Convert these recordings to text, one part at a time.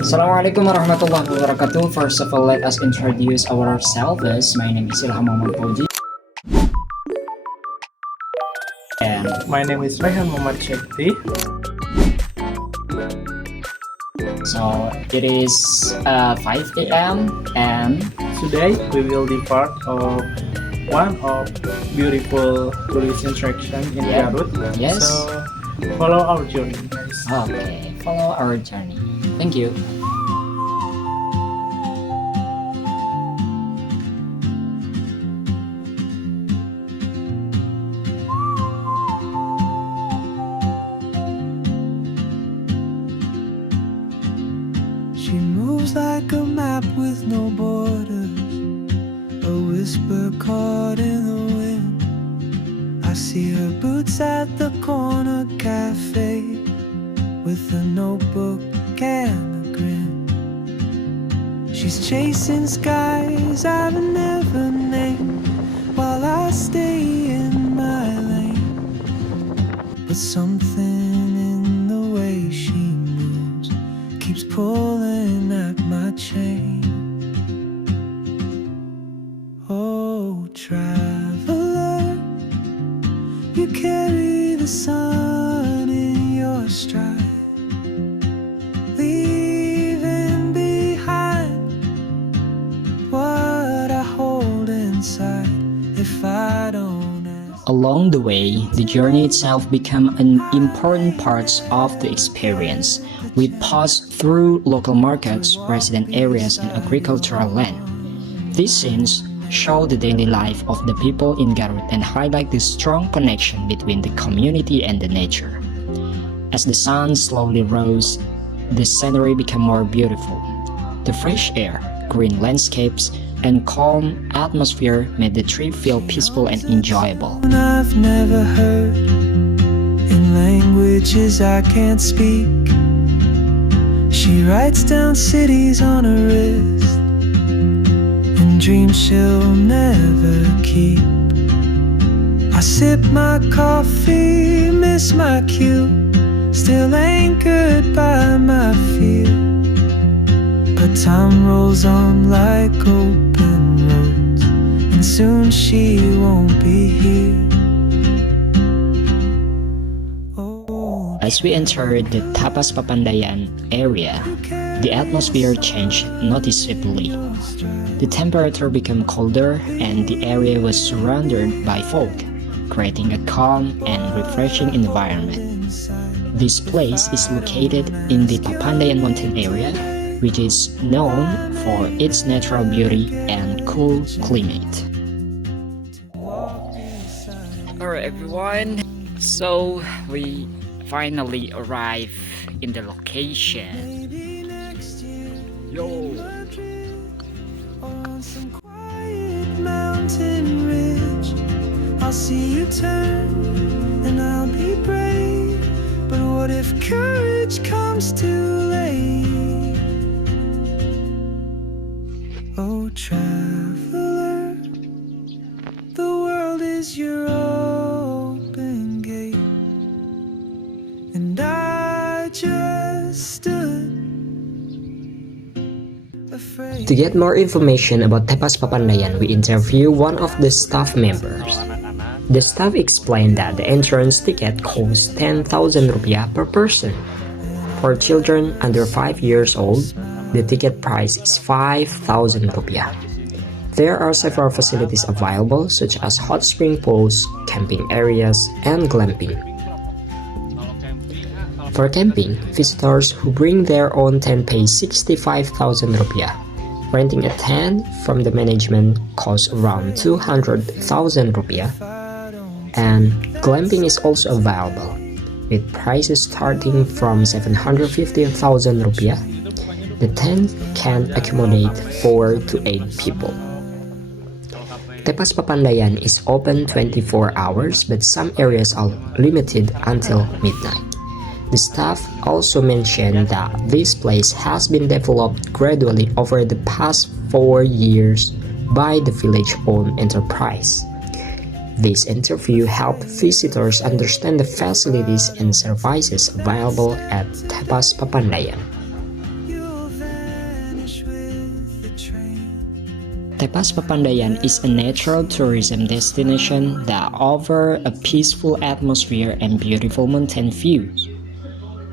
Assalamualaikum warahmatullahi wabarakatuh. First of all, let us introduce ourselves. My name is Ilham Muhammad Fauzi. And My name is Rehan Muhammad Shekti. so it is 5 a.m. and Today we will be part of one of beautiful tourist attraction in Yeah. Garut. Yes. So follow our journey, guys. okay, follow our journey. Thank you. She moves like a map with no borders, a whisper caught in the wind. I see her boots at the corner cafe with a notebook and a grin. She's chasing skies I've never named while I stay in my lane. But something in the way she moves keeps pulling at my chain. Oh, traveler, you carry the sun in your stride, leaving behind what I hold inside if I don't ask. Along the way, the journey itself became an important part of the experience. We passed through local markets, resident areas, and agricultural land. These scenes show the daily life of the people in Garut and highlight the strong connection between the community and the nature. As the sun slowly rose, the scenery became more beautiful. The fresh air, green landscapes, and calm atmosphere made the trip feel peaceful and enjoyable. I've never heard in languages I can't speak. She writes down cities on her wrist and dreams she'll never keep. I sip my coffee, miss my cue, still anchored by my fear. But time rolls on like open roads, and soon she won't be here. Oh, As we entered the Tepas Papandayan area, the atmosphere changed noticeably. The temperature became colder and the area was surrounded by fog, creating a calm and refreshing environment. This place is located in the Papandayan mountain area, which is known for its natural beauty and cool climate. Alright everyone, so we finally arrived in the location. Yo! on some quiet mountain ridge, I'll see you turn and I'll be brave. But what if courage comes too late? Oh, traveler, the world is your open gate, and I just stood afraid. To get more information about Tepas Papandayan, we interview one of the staff members. The staff explained that the entrance ticket costs 10,000 rupiah per person. For children under 5 years old, the ticket price is 5,000 rupiah. There are several facilities available such as hot spring pools, camping areas, and glamping. For camping, visitors who bring their own tent pay 65,000 rupiah. Renting a tent from the management costs around 200,000 rupiah. And glamping is also available, with prices starting from 750,000 rupiah. The tent can accommodate 4 to 8 people. Tepas Papandayan is open 24 hours, but some areas are limited until midnight. The staff also mentioned that this place has been developed gradually over the past 4 years by the village-owned enterprise. This interview helped visitors understand the facilities and services available at Tepas Papandayan. Tepas Papandayan is a natural tourism destination that offers a peaceful atmosphere and beautiful mountain views.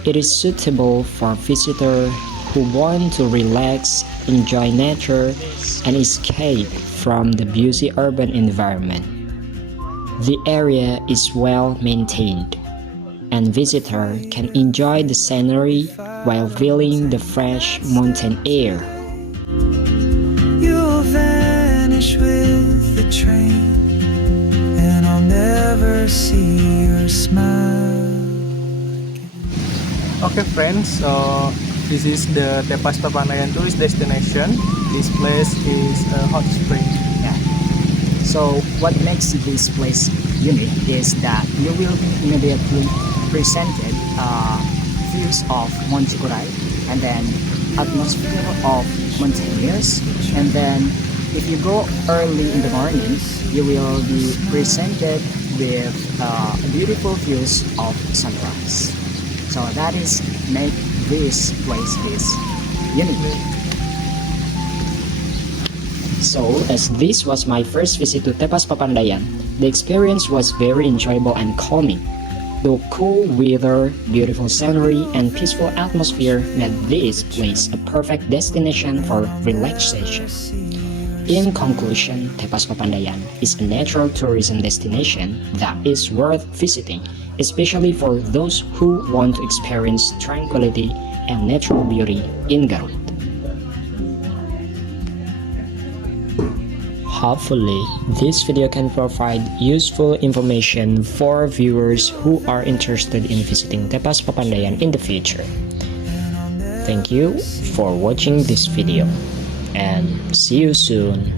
It is suitable for visitors who want to relax, enjoy nature, and escape from the busy urban environment. The area is well maintained, and visitors can enjoy the scenery while feeling the fresh mountain air. You'll vanish with the train, and I'll never see your smile. Okay friends, so this is the Tepas Papandayan tourist destination. This place is a hot spring. Yeah. So what makes this place unique is that you will be immediately presented views of Mount Chikuray, and then atmosphere of mountaineers, and then if you go early in the morning, you will be presented with beautiful views of sunrise. So that is make this place is unique. So, as this was my first visit to Tepas Papandayan, the experience was very enjoyable and calming. The cool weather, beautiful scenery, and peaceful atmosphere made this place a perfect destination for relaxation. In conclusion, Tepas Papandayan is a natural tourism destination that is worth visiting, especially for those who want to experience tranquility and natural beauty in Garut. Hopefully, this video can provide useful information for viewers who are interested in visiting Tepas Papandayan in the future. Thank you for watching this video, and see you soon.